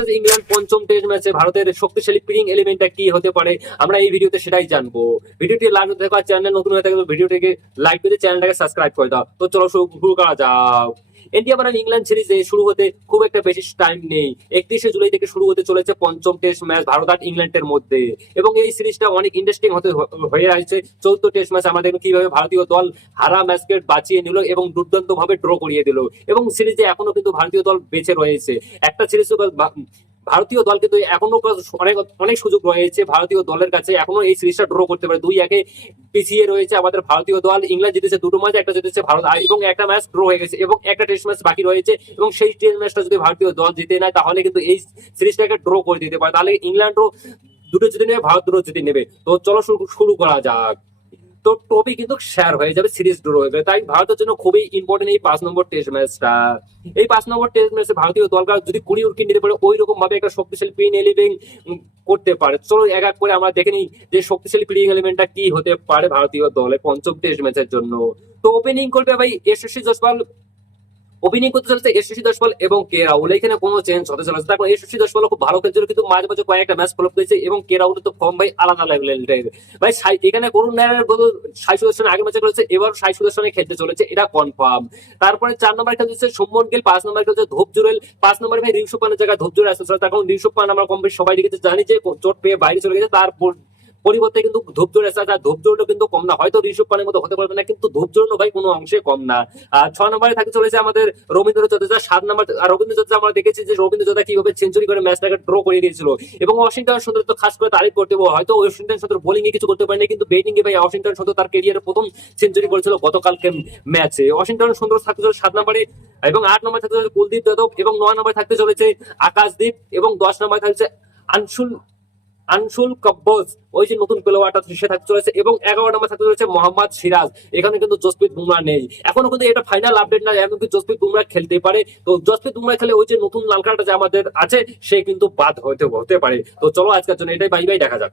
Versus England পঞ্চম test ম্যাচে ভারতের শক্তিশালী পিরিং এলিমেন্টটা কি হতে পারে? আমরা এই ভিডিওতে সেটাই জানব। ভিডিওটি লাইক দেখো চ্যানেল নতুন হয়ে থাকলে ভিডিওটিকে লাইক করে চ্যানেলটাকে সাবস্ক্রাইব করে দাও। তো চলো শুরু করা যাক। ইন্ডিয়া বানান ইংল্যান্ড সিরিজে শুরু হতে খুব একটা বেশি টাইম নেই। একত্রিশে জুলাই থেকে শুরু হতে চলেছে পঞ্চম টেস্ট ম্যাচ ভারত আর ইংল্যান্ডের মধ্যে। এবং এই সিরিজটা অনেক ইন্টারেস্টিং হতে হয়ে আসছে। চৌদ্দ টেস্ট ম্যাচ আমাদের কীভাবে ভারতীয় দল হারা ম্যাচকে বাঁচিয়ে নিল এবং দুর্দান্ত ভাবে ড্র করিয়ে দিল। এবং সিরিজে এখনও কিন্তু ভারতীয় দল বেঁচে রয়েছে। একটা সিরিজ ভারতীয় দল কিন্তু এখনও অনেক অনেক সুযোগ রয়েছে। ভারতীয় দলের কাছে এখনও এই সিরিজটা ড্র করতে পারে। দুই একে পিছিয়ে রয়েছে আমাদের ভারতীয় দল। ইংল্যান্ড জিতেছে দুটো ম্যাচ একটা জিতেছে ভারত। এবং একটা ম্যাচ ড্র হয়ে গেছে এবং একটা টেস্ট ম্যাচ বাকি রয়েছে এবং সেই টেস্ট ম্যাচটা যদি ভারতীয় দল জিতে নেয়, তাহলে কিন্তু এই সিরিজটাকে ড্র করে দিতে পারে। তাহলে ইংল্যান্ডও দুটো জিতে নেবে, ভারত দুটো জিতে নেবে। তো চলো শুরু করা যাক। তো টপে কিন্তু শেয়ার হয়ে যাবে, সিরিজ ড্র হয়ে যাবে। তাই ভারতের জন্য খুবই ইম্পর্টেন্ট এই পাঁচ নম্বর টেস্ট ম্যাচটা এই পাঁচ নম্বর টেস্ট ম্যাচে ভারতীয় দলটা যদি কুড়ি উইকেট নিতে পারে ওই রকম ভাবে একটা শক্তিশালী পিন এলিভেন করতে পারে। চলো এক এক করে আমরা দেখে নিই যে শক্তিশালী প্লেইং এলিমেন্টটা কি হতে পারে ভারতীয় দলে পঞ্চম টেস্ট ম্যাচের জন্য। তো ওপেনিং করবে ভাই এসএসসি জসপাল ওপেনিং করতে চলেছে এসএসসি দশপাল এবং কে রাহুল। এখানে কোনো চেঞ্জ হতে চলেছে। তারপর এসএসসি দশপাল খুব ভালো খেলছিল, কিন্তু মাঝে মাঝে কয়েকটা ম্যাচ ফলো করেছে এবং কে রাহুল তো ফর্ম ভাই আলাদা লেভেলের ভাই এখানে করুণ নায়ারের বদল সাই সুদর্শন আগের ম্যাচে করেছে এবার সাই সুদর্শনে খেলতে চলেছে, এটা কনফার্ম তারপরে চার নম্বর খেলছে সৌমন গিল, পাঁচ নম্বর খেলছে ধূপ জুরেল পাঁচ নম্বরে ভাই ঋষভ পানের জায়গায় ধূপ জুরেল আসতে চলে তার কারণ ঋষভ পান আমরা কম সবাই দেখেছি, জানি যে চোট পেয়ে বাইরে চলে গেছে, তারপর পরিবর্তে কিন্তু ধূপজোড় এসে আর ধূপজোড়টা কিন্তু কম না। হয়তো ঋষভ পানের মতো হতে পারবে না, কিন্তু ধূপজোড় ভাই কোনো অংশে কম না। ছয় নম্বরে থাকতে চলেছে আমাদের রবীন্দ্র জাদেজা সাত নম্বর, আর রবীন্দ্র জাদেজা আমরা দেখেছি যে রবীন্দ্র জাদেজা কীভাবে সেঞ্চুরি করে ম্যাচটাকে ড্র করে দিয়েছিল। এবং ওয়াশিংটন সুন্দর তো খাস করে তারিফ করতে হয়তো ওয়াশিংটন সুন্দর বোলিং কিছু করতে পারেনি, কিন্তু ব্যাটিং এ ভাই ওয়াশিংটন সুন্দর তার ক্যারিয়ারে প্রথম সেঞ্চুরি করেছিল গতকালকে ম্যাচে ওয়াশিংটন সুন্দর থাকতে চলেছে সাত নম্বরে, এবং আট নম্বরে থাকতে চলেছে কুলদীপ যাদব, এবং নয় নম্বরে থাকতে চলেছে আকাশদীপ, এবং দশ নম্বরে থাকছে আনসুল আনসুল কব্বস ওই যে নতুন প্লেয়ারটা সে থাকতে চলেছে এবং এগারো নম্বর থাকতে চলেছে মোহাম্মদ সিরাজ। এখানে কিন্তু জসপ্রীত বুমরা নেই। এখনও কিন্তু এটা ফাইনাল আপডেট না এমনকি জসপ্রীত বুমরা খেলতে পারে। তো জসপ্রীত বুমরা খেলে ওই যে নতুন লাল কার্ডটা যে আমাদের আছে, সে কিন্তু বাদ হতে হতে পারে। তো চলো আজকের জন্য এটাই বাই বাই দেখা যাক।